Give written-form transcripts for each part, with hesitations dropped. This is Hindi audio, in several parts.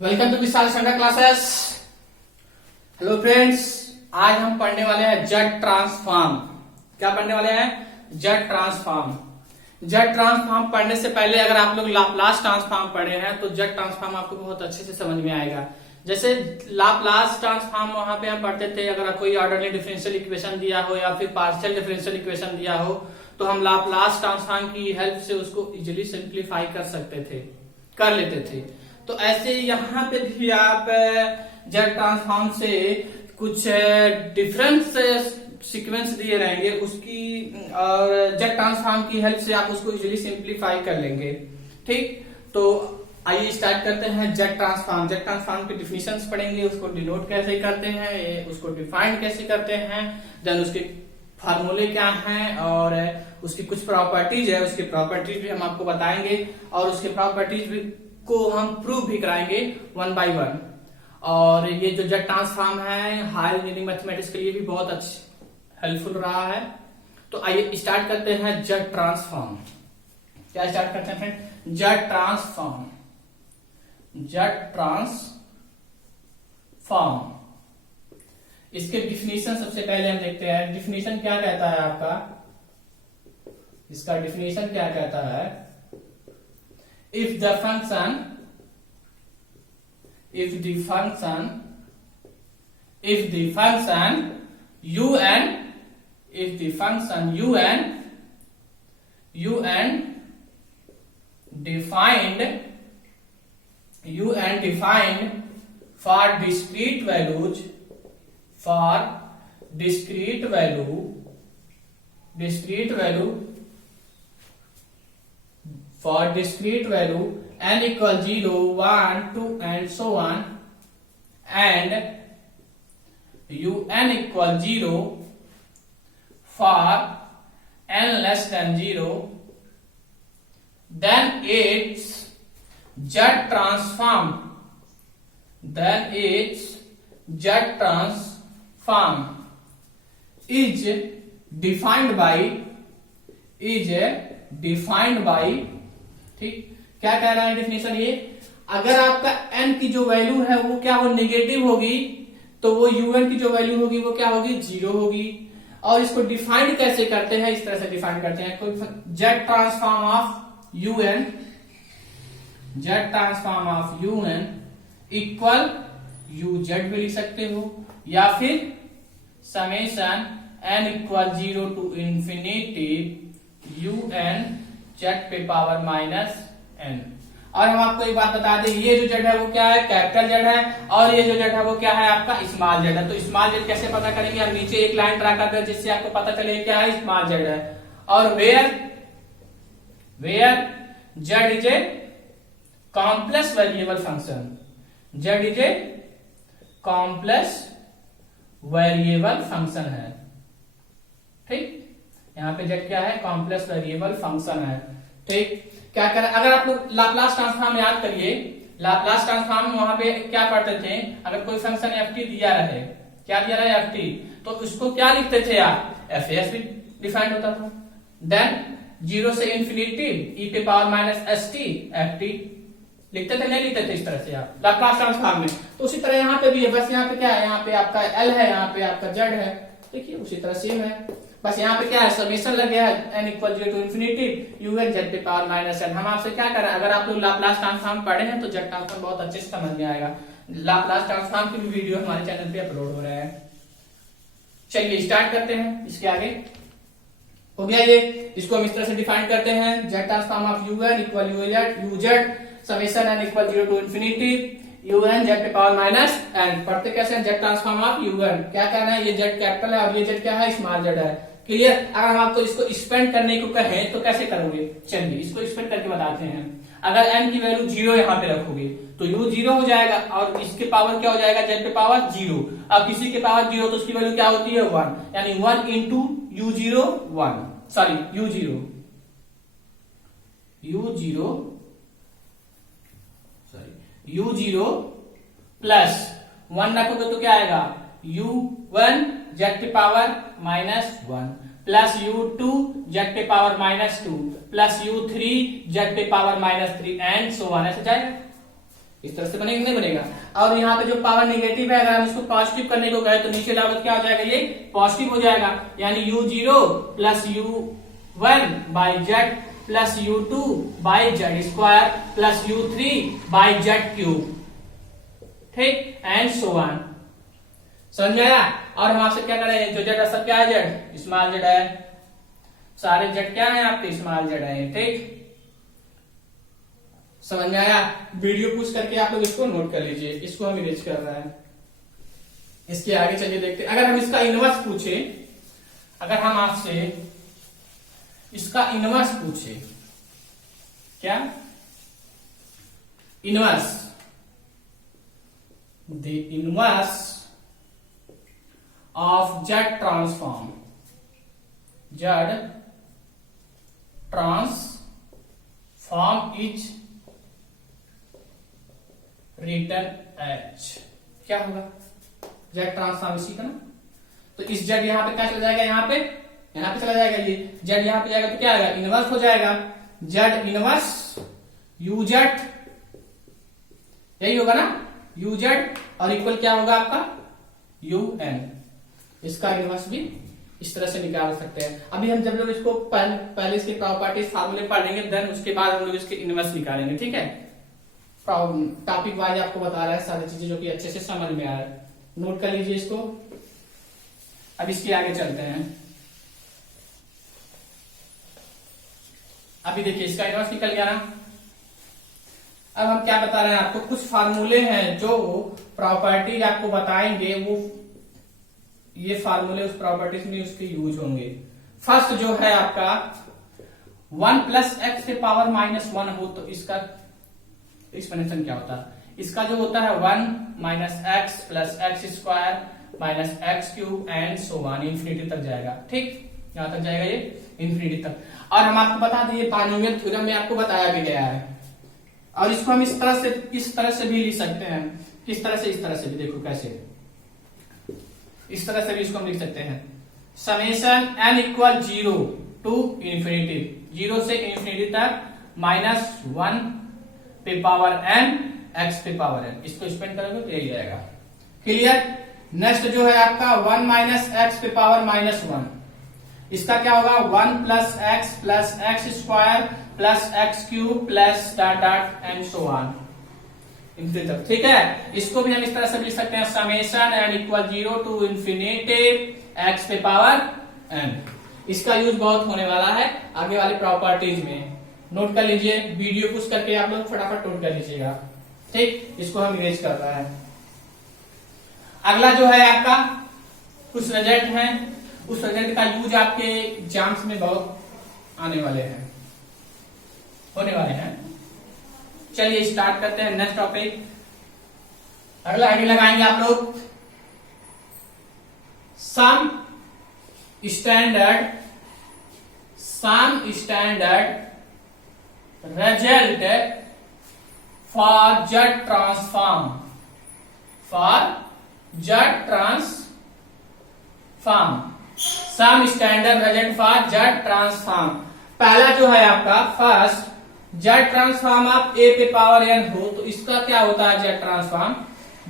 Welcome to Vishal standard classes. Hello friends, आज हम पढ़ने वाले हैं जेड ट्रांसफॉर्म। क्या पढ़ने वाले हैं? Z transform. जेड ट्रांसफॉर्म पढ़ने से पहले अगर आप लोग लाप्लास ट्रांसफॉर्म पढ़े हैं तो जेड ट्रांसफॉर्म आपको बहुत अच्छे से समझ में आएगा। जैसे लाप्लास ट्रांसफॉर्म वहां पे हम पढ़ते थे, अगर कोई ऑर्डरली डिफरेंशियल इक्वेशन दिया हो या फिर पार्शियल डिफरेंशियल इक्वेशन दिया हो तो हम लाप्लास ट्रांसफॉर्म की हेल्प से उसको इजिली सिंप्लीफाई कर लेते थे। तो ऐसे यहाँ पे भी आप जेड ट्रांसफॉर्म से कुछ डिफरेंस सीक्वेंस दिए रहेंगे उसकी, और जेड ट्रांसफॉर्म की हेल्प से आप उसको इजीली सिंप्लीफाई कर लेंगे। ठीक, तो आइए स्टार्ट करते हैं जेड ट्रांसफॉर्म। जेड ट्रांसफॉर्म की डिफिनेशंस पढ़ेंगे, उसको डिनोट कैसे करते हैं, उसको डिफाइन कैसे करते हैं, देन उसके फार्मूले क्या हैं और उसकी कुछ प्रॉपर्टीज है, उसकी प्रॉपर्टीज भी हम आपको बताएंगे और उसके प्रॉपर्टीज भी को हम प्रूव भी कराएंगे वन बाय वन। और ये जो जेड ट्रांसफॉर्म है हायर इंजीनियरिंग मैथमेटिक्स के लिए भी बहुत हेल्पफुल रहा है। तो आइए स्टार्ट करते हैं जेड ट्रांसफॉर्म। क्या स्टार्ट करते हैं friend? Z transform. Z transform, इसके डिफिनेशन सबसे पहले हम देखते हैं। डिफिनेशन क्या कहता है आपका? इसका डिफिनेशन क्या कहता है? If the function defined for discrete values n equal 0, 1, 2 and so on, and un equal 0 for n less than 0, then its Z transform is defined by ठीक, क्या कह रहा है डेफिनेशन ये? अगर आपका n की जो वैल्यू है वो क्या हो, नेगेटिव होगी, तो वो un की जो वैल्यू होगी वो क्या होगी, 0 होगी। और इसको डिफाइंड कैसे करते हैं? इस तरह से डिफाइन करते हैं, कोई Z transform of un equal uz भी लिख सकते हो, या फिर summation n equal 0 to infinity un Z पे पावर माइनस n। और हम आपको एक बात बता दें, ये जो जेड है वो क्या है, कैपिटल जेड है, और ये जो जेड है वो क्या है आपका, स्मॉल जेड है। तो स्मॉल जेड कैसे पता करेंगे? हम नीचे एक लाइन ड्रा करते हैं जिससे आपको पता चले क्या है, स्मॉल जेड है। और where Z is a complex variable function, Z is a complex variable function है। ठीक, यहाँ पे जेड क्या है, कॉम्प्लेक्स वेरिएबल फंक्शन है। ठीक, क्या करें? अगर आप लोग लाप्लास ट्रांसफॉर्म याद करिए, लाप्लास ट्रांसफॉर्म वहां पे क्या पढ़ते थे? अगर कोई फंक्शन एफ टी दिया रहे, क्या दिया रहे, एफ टी, तो उसको क्या लिखते थे आप? एफ एस भी डिफाइंड होता था। देन 0 से इंफिनिटी ई पे power minus S T F T लिखते थे, नहीं लिखते थे इस तरह से आप लाप्लास ट्रांसफॉर्म में? तो उसी तरह यहाँ पे भी है, बस यहाँ पे क्या है, यहाँ पे आपका एल है, यहाँ पे आपका जेड है। देखिए उसी तरह सेम है, बस यहाँ पे क्या है, समेशन लग गया है n equal 0 to infinity un Z पे पावर माइनस n। हम आपसे क्या करें, अगर आप लोग लाप्लास ट्रांसफॉर्म पढ़े हैं तो जेड ट्रांसफॉर्म बहुत अच्छे से समझ में आएगा। लाप्लास ट्रांसफॉर्म की भी वीडियो हमारे चैनल पे अपलोड हो रहा है। चलिए स्टार्ट करते हैं। इसके आगे हो गया ये, इसको हम इस तरह से डिफाइन करते हैं, Z transform of un equal uz summation n equal 0 to infinity un Z पे पावर माइनस n। पढ़ते कैसे? जेड ट्रांसफॉर्म ऑफ un, क्या कहना है, ये जेड कैपिटल है और ये जेड क्या है, स्मॉल जेड है। क्लियर? अगर हम आपको इसको स्पेंड करने को कहें तो कैसे करोगे? चलिए इसको स्पेंड करके बताते हैं। अगर n की वैल्यू 0 यहाँ पे रखोगे तो u 0 हो जाएगा और इसके पावर क्या हो जाएगा, z पे पावर 0। अब किसी के पावर 0 तो उसकी वैल्यू क्या होती है, 1, यानी 1 into u0 1, sorry u0 plus 1 रखोगे तो क्या आएगा, u1 जेड पे power minus 1 plus u2 z पे power minus 2 plus u3 z पे power minus 3 and so on, ऐसे जाएगा। इस तरह से बनेगा नहीं बनेगा। और यहाँ पे जो पावर नेगेटिव है, अगर हम इसको पॉजिटिव करने को गए तो नीचे लागत क्या हो जाएगा, ये पॉजिटिव हो जाएगा, यानी u0 plus u1 by Z plus u2 by Z square plus u3 by Z cube, ठीक, एंड सो ऑन। समझ में आया? और हम आपसे क्या करें, जो जेड है सब क्या है, जेड स्मॉल जेड है, सारे जेड क्या है आपके स्मॉल जेड है, ठीक। समझ में आया? वीडियो पुश करके आप लोग इसको नोट कर लीजिए, इसको हम इरेज कर रहे हैं। इसके आगे चलिए देखते हैं, अगर हम इसका इनवर्स पूछे, अगर हम आपसे इसका इनवर्स पूछे, क्या inverse, the inverse of Z transform, Z transform is return H, क्या होगा, जेड ट्रांसफॉर्म इसी का ना, तो इस जेड यहां पे क्या चला जाएगा, यहां पे चला जाएगा, ये जेड यहां पे जाएगा तो क्या आएगा, इनवर्स हो जाएगा, जेड इनवर्स यू जेड, यही होगा ना, यू जेड, और इक्वल क्या होगा आपका यू एन। इसका इनवर्स भी इस तरह से निकाल सकते हैं। अभी हम जब लोग इसको पहले इसके प्रॉपर्टीज फार्मूले पढ़ लेंगे, देन उसके बाद हम लोग इसके इनवर्स निकालेंगे, ठीक है। टॉपिक वाइज आपको बता रहा है सारी चीजें जो कि अच्छे से समझ में आ रहा है, नोट कर लीजिए इसको। अब इसके आगे चलते हैं। अभी देखिए इसका इनवर्स निकल गया ना। अब हम क्या बता रहे हैं आपको, कुछ फार्मूले हैं जो प्रॉपर्टी आपको बताएंगे, वो ये फार्मूले उस प्रॉपर्टीज में उसके यूज होंगे। फर्स्ट जो है आपका 1 प्लस एक्स के पावर माइनस 1 हो तो इसका एक्सपेंशन क्या होता है, इसका जो होता है 1 minus x plus x square minus x cube and so on, infinity तक जाएगा, ठीक, यहां तक जाएगा ये इंफिनिटी तक। और हम आपको बता दिए बाइनोमियल थ्योरम में आपको बताया भी गया है। और इसको हम इस तरह से भी लिख सकते हैं, किस तरह से, इस तरह से भी, देखो कैसे, इस तरह से भी इसको हम लिख सकते हैं, summation n equal 0 to infinity, 0 से इंफिनिटी तक माइनस 1 पे पावर n x पे पावर n, इसको स्पेंड करोगे तो यही आएगा, क्लियर। नेक्स्ट जो है आपका 1 माइनस एक्स पे पावर माइनस 1, इसका क्या होगा 1 plus x square plus x cube plus dot dot and so on, तक, ठीक है। इसको भी हम इस तरह से लिख सकते हैं, summation n equal 0 to infinity x पे पावर n। इसका यूज बहुत होने वाला है आगे वाले प्रॉपर्टीज में, नोट कर लीजिए, वीडियो पुश करके आप लोग फटाफट नोट कर लीजिएगा, ठीक। इसको हम इरेज कर रहे हैं। अगला जो है आपका कुछ रिजल्ट है, उस रिजल्ट का यूज आपके एग्जाम्स में बहुत आने वाले हैं, होने वाले हैं। चलिए स्टार्ट करते हैं नेक्स्ट टॉपिक। अगला हेडिंग लगाएंगे आप लोग, some standard result for z transform, some standard result for z transform. पहला जो है आपका फर्स्ट, जेड ट्रांसफॉर्म ऑफ ए पे पावर n हो तो इसका क्या होता है, Z transform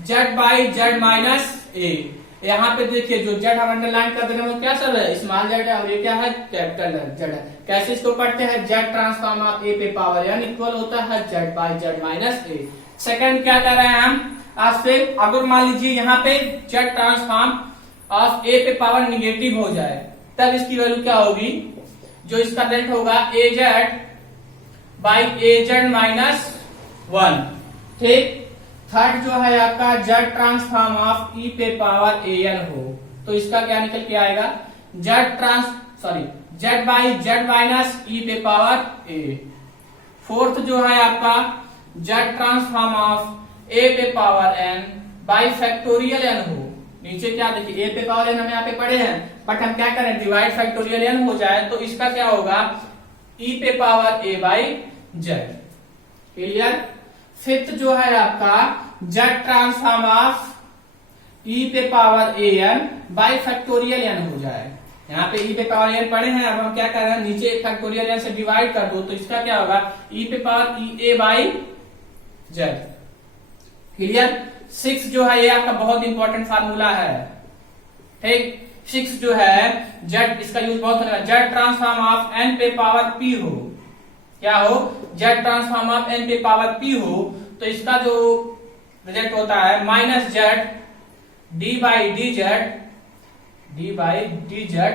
z by Z minus a. यहाँ पे देखिए जो जेड हम अंडरलाइन कर दे रहे हैं वो क्या सब है, स्मॉल जेड है, और ये क्या है, कैपिटल जेड है। कैसे इसको पढ़ते हैं, जेड ट्रांसफॉर्म ऑफ ए पे पावर n इक्वल होता है Z by Z minus A. Second क्या कर रहे हैं हम आपसे, अगर मान लीजिए यहाँ पे जेड ट्रांसफॉर्म ऑफ ए पे पावर निगेटिव हो जाए, तब इसकी वैल्यू क्या होगी, जो इसका रिजल्ट होगा a Z by A Z minus 1, ठीक। थर्ड जो है आपका जेड ट्रांसफॉर्म ऑफ ई पे पावर ए एन हो तो इसका क्या निकल के आएगा, Z by Z minus e पे पावर ए। फोर्थ जो है आपका जेड ट्रांसफॉर्म ऑफ ए पे power N by factorial N हो। नीचे क्या देखिए, ए पे पावर एन हम यहाँ पे पढ़े हैं, बट हम क्या करें, डिवाइड फैक्टोरियल एन हो जाए तो इसका क्या होगा, ई पे power A by Z, clear. Fifth जो है आपका जेड ट्रांसफॉर्म ऑफ ई पे power A N by factorial N हो जाए। यहाँ पे ई पे पावर एन पढ़े हैं, अब हम क्या कर रहे हैं, नीचे फैक्टोरियल एन से डिवाइड कर दो तो इसका क्या होगा, ई पे power e a by Z, clear. 6 जो है ये आपका बहुत इंपॉर्टेंट फार्मूला है, ठीक। 6 जो है जेड, इसका यूज बहुत होगा, जेड ट्रांसफॉर्म ऑफ एन पे पावर पी हो, क्या हो, जेड ट्रांसफॉर्म ऑफ एन पे पावर पी हो, तो इसका जो रिजल्ट होता है minus Z D by D Z,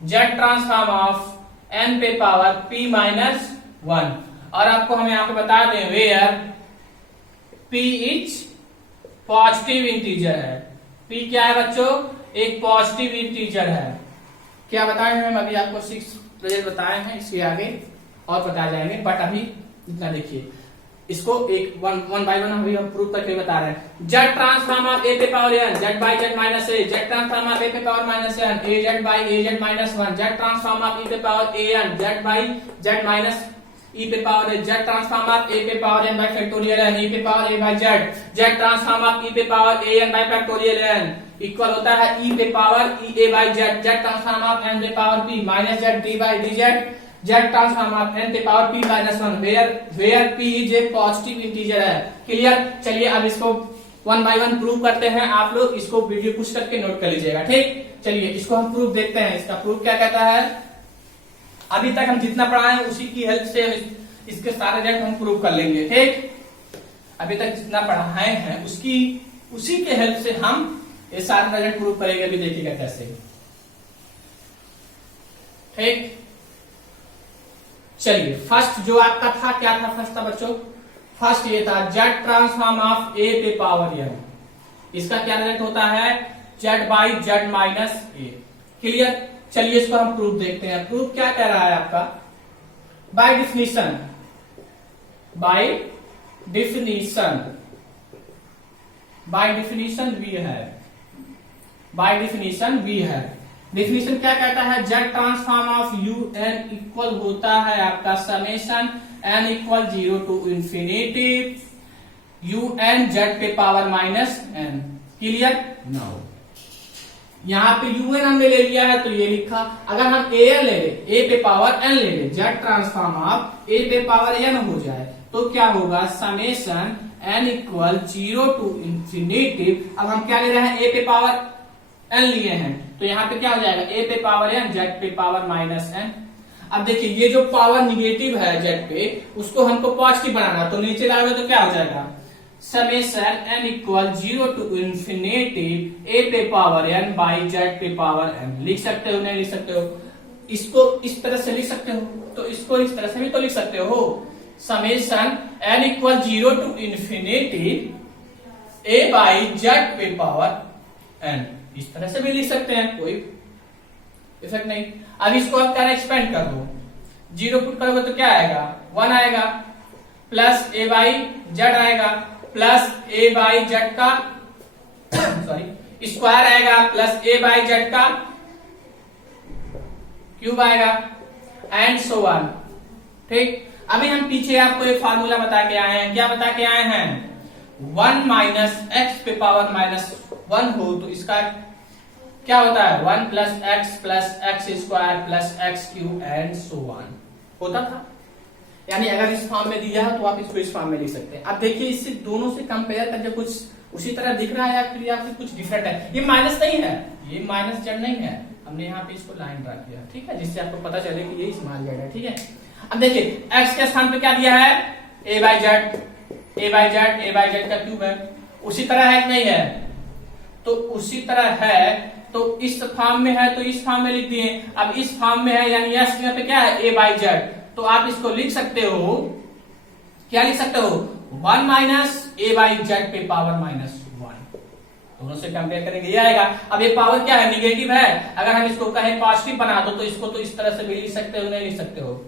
Z transform of N पे पावर पी माइनस 1। और आपको हम यहां पे बता दें where P is positive integer है। पी क्या है बच्चों, एक पॉजिटिव इंटीजर है। क्या बताए हैं हम अभी आपको 6 रिजल्ट बताए हैं, इसके आगे और बताए जाएंगे, बट अभी इतना देखिए, इसको एक वन बाय वन हम प्रूव करके बता रहे हैं। जेड ट्रांसफॉर्म ऑफ ए पे power N, z by Z minus a, z transform of ए पे power minus n, a Z by A Z minus 1, z transform of ई पे power A n, z by Z minus e पे power a, z transform of ए पे power N by factorial n, e पे power A by z, Z transform of ई पे power A N by factorial n equal होता है ई पे power e a by z, Z transform of N पे power P minus Z D by D Z, Z transform of N पे power P minus 1, where P is a positive integer है। क्लियर। चलिए अब इसको वन बाय वन प्रूव करते हैं, आप लोग इसको वीडियो पुश करके नोट कर लीजिएगा, ठीक। चलिए इसको हम प्रूफ देखते हैं। इसका प्रूफ क्या कहता है, अभी तक हम जितना पढ़ाए हैं उसी की हेल्प से इसके सारे रिजल्ट हम प्रूव कर लेंगे, ठीक। अभी तक जितना पढ़ाए हैं उसी के हेल्प से हम ये सारे रिजल्ट प्रूव करेंगे। अभी देखिएगा कैसे, ठीक। चलिए फर्स्ट जो आपका था, क्या था फर्स्ट था बच्चों, फर्स्ट ये था जेड ट्रांसफॉर्म ऑफ ए पे पावर एन, इसका क्या रिजल्ट होता है, Z by Z minus A. Clear. चलिए इसको हम प्रूफ देखते हैं। प्रूफ क्या कह रहा है आपका, बाय डिफिनीशन वी है, डिफिनीशन क्या कहता है, Z transform of you n equal होता है आपका summation N equal 0 to infinity you N Z पे power minus n. Clear. Now यहाँ पे यू एन हमने ले लिया है तो ये लिखा, अगर हम ए एन ले ले, ए पे पावर एन ले ले, जेड ट्रांसफॉर्म ऑफ ए पे पावर एन हो जाए तो क्या होगा, summation N equal 0 to infinity, अब हम क्या ले रहे हैं, ए पे पावर एन लिए हैं तो यहाँ पे क्या हो जाएगा, ए पे पावर एन जेड पे पावर माइनस एन। अब देखिए ये जो पावर निगेटिव है जेड पे, उसको हमको पॉजिटिव बनाना, तो नीचे लाओगे तो क्या हो जाएगा, summation N equal 0 to infinity a पे पावर एन बाई जेड पे पावर एन। लिख सकते हो, नहीं लिख सकते हो, इसको इस तरह से लिख सकते हो तो इसको इस तरह से भी तो लिख सकते हो, summation N equal 0 to infinity A by Z पे पावर एन, इस तरह से भी लिख सकते हैं, कोई इफेक्ट नहीं। अब इसको आप क्या एक्सपेंड कर दो, 0 पुट करोगे तो क्या आएगा, 1 आएगा, प्लस ए बाई जेड आएगा, प्लस ए बाई जेड का सॉरी स्क्वायर आएगा, प्लस ए बाई जेड का क्यूब आएगा, एंड सो ऑन, ठीक। अभी हम पीछे आपको एक फार्मूला बता के आए हैं, क्या बता के आए हैं, 1 माइनस एक्स पे पावर माइनस 1 हो तो इसका क्या होता है, 1 plus x square plus x cube and so on होता था। यानी अगर इस फॉर्म में दिया है तो आप इसको इस फॉर्म में लिख सकते हैं। अब देखिए इससे दोनों से कंपेयर करके कुछ उसी तरह दिख रहा है या फिर कुछ डिफरेंट है। ये माइनस नहीं है, ये माइनस जेड नहीं है, हमने यहाँ पे इसको लाइन ड्रा किया, ठीक है, जिससे आपको पता चले कि ये स्मॉल जेड है, ठीक है। अब देखिए एक्स के स्थान पे क्या दिया है, ए बाई जेड का क्यूब है, उसी तरह है कि नहीं है, तो उसी तरह है तो इस फॉर्म में है तो इस फॉर्म में लिख दिए। अब इस फॉर्म में है यानी यस पे क्या है, ए बाई जेड, तो आप इसको लिख सकते हो, क्या लिख सकते हो, 1 माइनस ए बाई जेड पे पावर माइनस 1, दोनों से कंपेयर करेंगे ये आएगा। अब ये पावर क्या है, निगेटिव है, अगर हम इसको कहें पॉजिटिव बना दो तो इसको तो इस तरह से भी लिख सकते हो, नहीं लिख सकते हो,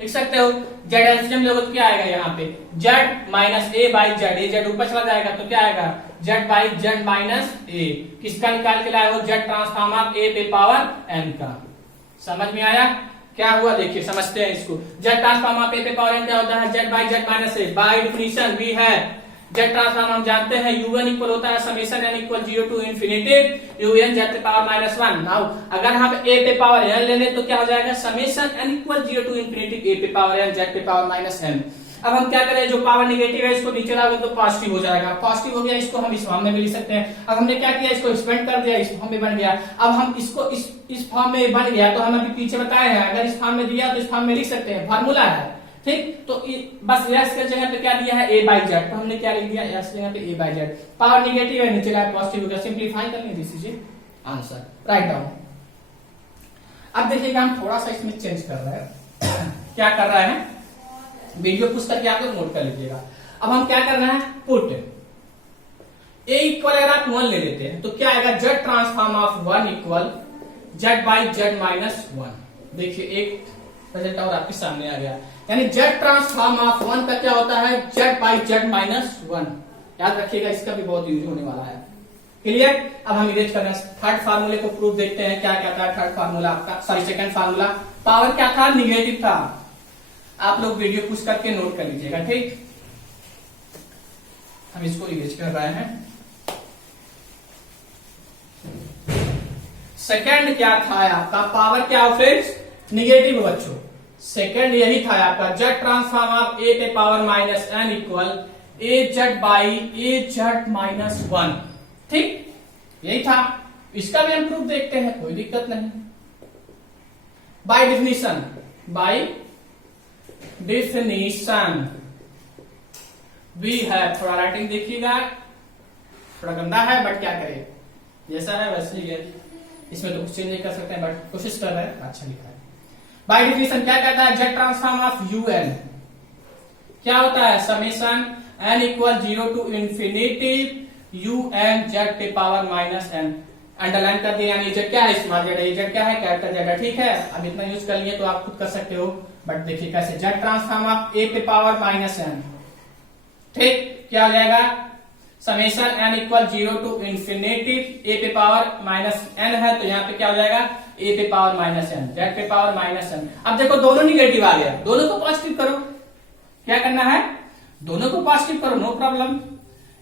लिख सकते हो। जेड एलसीएम लोगे तो क्या आएगा, यहाँ पे Z minus A by Z, A Z ऊपर चला जाएगा तो क्या आएगा, जेड बाई जेड माइनस ए, किसका निकाल के लाए हो, जेड ट्रांसफॉर्म ऑफ ए पे पावर एन का। समझ में आया क्या हुआ, देखिए समझते हैं इसको। जेड ट्रांसफॉर्म ऑफ ए पे पावर एन क्या होता है, Z by Z minus A, by definition भी है जेड ट्रांसफॉर्म हम जानते हैं यूएन इक्वल होता है summation N equal 0 to infinity U N Z पे पावर माइनस 1। नाउ अगर हम ए पे पावर एन ले लें तो क्या हो जाएगा, summation N equal 0 to infinity a पे पावर एन जेड पे पावर माइनस एन। अब हम क्या करें, जो पावर निगेटिव है इसको नीचे लाओगे तो पॉजिटिव हो जाएगा, पॉजिटिव हो गया, इसको हम इस फॉर्म में भी लिख सकते हैं। अब हमने क्या किया, इसको एक्सपेंड कर दिया, इस फॉर्म में बन गया। अब हम इसको इस फॉर्म में बन गया तो हम अभी पीछे बताए हैं, अगर इस फॉर्म में दिया तो इस फॉर्म में लिख सकते हैं, फॉर्मूला है, ठीक। तो बस यस के जगह पे क्या दिया है, ए बाई जेड, तो हमने क्या लिख दिया, यस जगह पे ए बाई जेड। पावर निगेटिव है, नीचे लाया पॉजिटिव हो गया, सिंप्लीफाई कर लेंगे, this is answer, write down. अब देखिएगा हम थोड़ा सा इसमें चेंज कर रहे हैं क्या कर रहा है, वीडियो पुश करके आप लोग नोट कर लीजिएगा। अब हम क्या कर रहे हैं, पुट ए इक्वल, अगर आप 1 ले लेते हैं तो क्या आएगा, Z transform of 1 equal Z by Z minus 1। देखिए एक रिजल्ट और आपके सामने आ गया, यानी जेड ट्रांसफॉर्म ऑफ 1 का क्या होता है, जेड बाई जेड माइनस 1। याद रखिएगा, इसका भी बहुत यूज होने वाला है, क्लियर। अब हम इरेज कर रहे हैं, थर्ड फार्मूले को प्रूफ देखते हैं, क्या क्या था थर्ड फार्मूला आपका, सॉरी सेकंड फार्मूला। पावर क्या था, निगेटिव था, आप लोग वीडियो पुश करके नोट कर लीजिएगा, ठीक। हम इसको इरेज कर रहे हैं। सेकंड क्या था आपका, पावर क्या हो फ्रेंड्स, निगेटिव बच्चों, सेकंड यही था आपका, जेड ट्रांसफॉर्म ऑफ ए पे power minus N equal A Z by A Z minus 1, ठीक, यही था। इसका भी हम प्रूफ देखते हैं, कोई दिक्कत नहीं। By definition, by definition we है, थोड़ा राइटिंग देखिएगा, थोड़ा गंदा है बट क्या करें, जैसा है वैसे ही है, इसमें तो कुछ चेंज नहीं कर सकते हैं, बट कोशिश कर रहे हैं, अच्छा लिखा है। बाय डिफिनीशन क्या कहता है, Z transform of you N क्या होता है, summation N equal 0 to infinity you N Z पे पावर माइनस एन, अंडरलाइन कर दिया, यानी जेड क्या है, स्मॉल जेड है, जेड क्या है, कैपिटल जेड है, ठीक है। अब इतना यूज कर लिए तो आप खुद कर सकते हो, बट देखिए कैसे, जेड ट्रांसफॉर्म ऑफ ए पे पावर माइनस एन, ठीक, क्या हो जाएगा, summation N equal 0 to infinity a पे पावर माइनस एन है, तो यहाँ पे क्या हो जाएगा, ए पे पावर माइनस एन, जेड पे पावर माइनस एन। अब देखो दोनों निगेटिव आ गया, दोनों को पॉजिटिव करो, क्या करना है, दोनों को पॉजिटिव करो, no problem.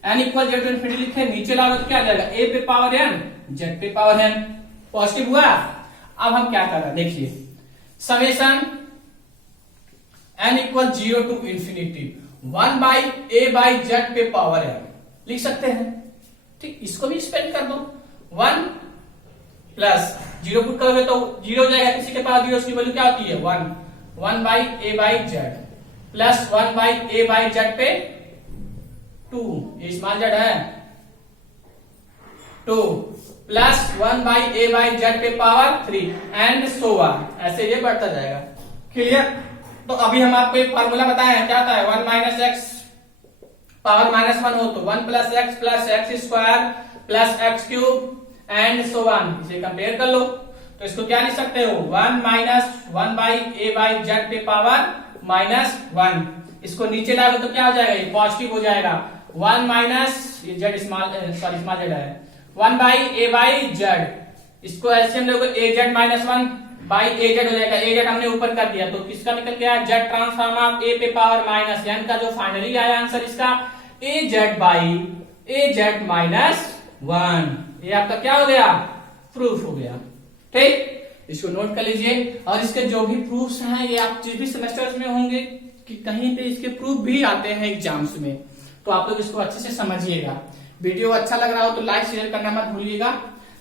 N equal Z to infinity लिखे, नीचे लाओ तो क्या आ जाएगा, ए पे पावर एन जेड पे पावर एन, पॉजिटिव हुआ। अब हम क्या कर रहे हैं, देखिए summation N equal 0 to infinity 1 by A by Z पे पावर एन लिख सकते हैं, ठीक। इसको भी स्पेंड कर दो, 1 प्लस 0 पुट करोगे तो 0 हो जाएगा, किसी के पास 0, उसकी वैल्यू क्या होती है 1 by A by Z plus 1 by A by Z पे 2, ये स्मॉल जेड है, 2 plus 1 by A by Z पे पावर 3 एंड सो ऑन, ऐसे ये बढ़ता जाएगा, क्लियर। तो अभी हम आपको एक फार्मूला बताए हैं, क्या था, 1 माइनस एक्स पावर माइनस 1 हो तो 1 plus x square plus x cube and so on, इसे कंपेयर कर लो तो इसको क्या लिख सकते हो, 1 minus 1 by A by Z पे पावर माइनस 1, इसको नीचे लाओगे तो क्या हो जाएगा, ये पॉजिटिव हो जाएगा, 1 माइनस जेड स्मॉल जेड है, 1 बाई ए बाई जेड, इसको एलसीएम लोगे a Z minus 1 by A z हो जाएगा, ए जेड हमने ऊपर कर दिया तो किसका निकल गया, जेड ट्रांसफॉर्म ऑफ ए पे पावर माइनस एन का जो फाइनली आया आंसर इसका a Z by A Z minus 1, ये आपका क्या हो गया, प्रूफ हो गया, ठीक। इसको नोट कर लीजिए, और इसके जो भी प्रूफ्स हैं ये आप जिस भी सेमेस्टर्स में होंगे कि कहीं पे इसके प्रूफ भी आते हैं एग्जाम्स में, तो आप लोग इसको अच्छे से समझिएगा। वीडियो अच्छा लग रहा हो तो लाइक शेयर करना मत भूलिएगा,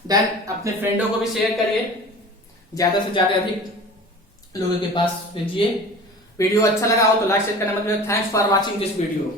देन अपने फ्रेंडों को भी शेयर करिए, ज्यादा से ज्यादा अधिक लोगों के पास भेजिए। वीडियो अच्छा लगा हो तो लाइक शेयर करना मत भूलिएगा। Thanks for watching this video.